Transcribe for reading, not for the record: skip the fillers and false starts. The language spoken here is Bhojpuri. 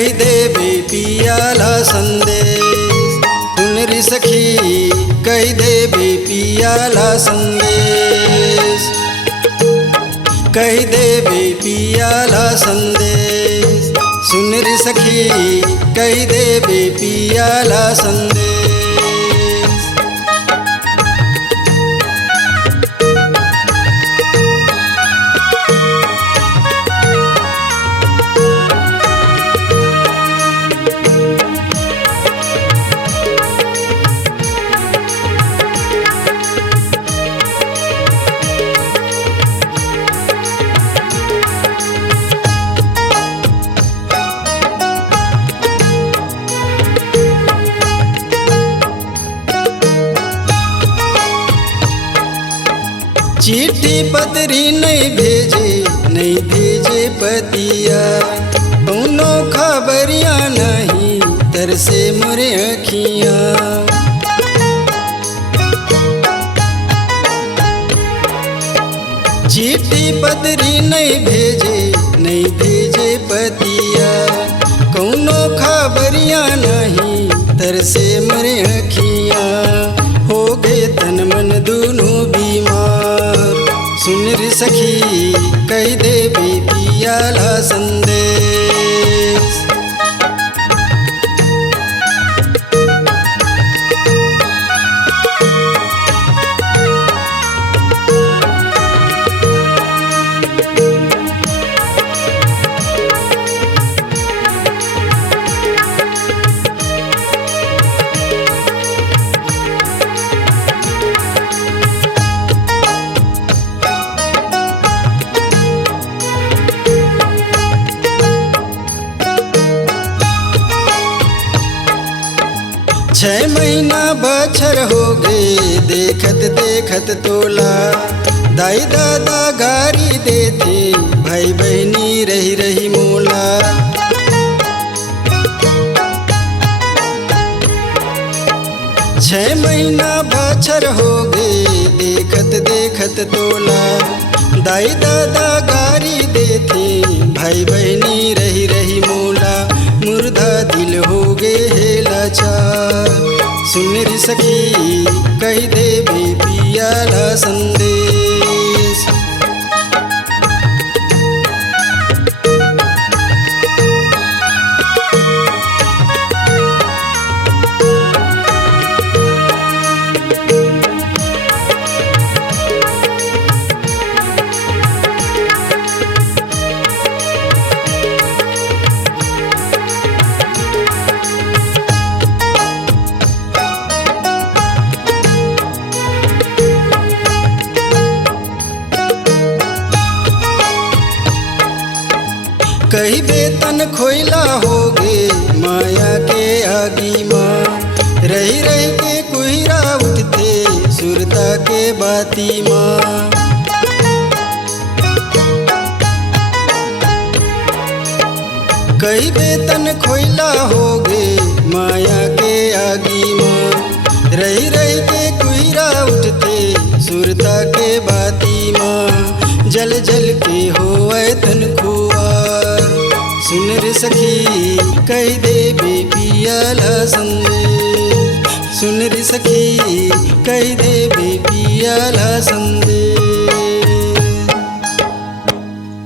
कही देवे पियाला संदेश। सुन री सखी कही देवे पियाला संदेश, कही देवे पियाला संदेश। सुन री सखी कही देवे पियाला संदेश। चिट्ठी पत्री नहीं भेजे, नहीं भेजे पतिया, कौनो खबरिया नहीं तरसे मोरे अखियाँ। चिट्ठी पत्री नहीं भेजे, नहीं भेजे पतिया, कौनो खबरिया नहीं तरसे मोरे अखियाँ। हो गए तन मन दोनों बीमार। सुन री सखी कही देवे पियाला संदेश। छह महीना बछर हो गए देखत देखत तोला, दाई दादा गारी देते भाई बहनी रही रही मोला। छह महीना बछर हो गए देखत देखत तोला, दाई दादा गारी देते भाई बहनी रही रही मोला। मुर्दा दिल हो गए है लाचार। सुन री सखी कही देवे पियाला संदेश। कही बेतन खोइला हो गे माया के आगी माँ, रही रही के कुहिरा उठते सुरता के बाती माँ। कही बेतन खोइला हो गे माया के आगी माँ, रही रही के कुहिरा उठते सुरता के बाती माँ। जल जल के होए तन खुआर। सुन रे सखी कही देवे पियाला संदेश। सुन रे सखी कही देवे पियाला संदेश।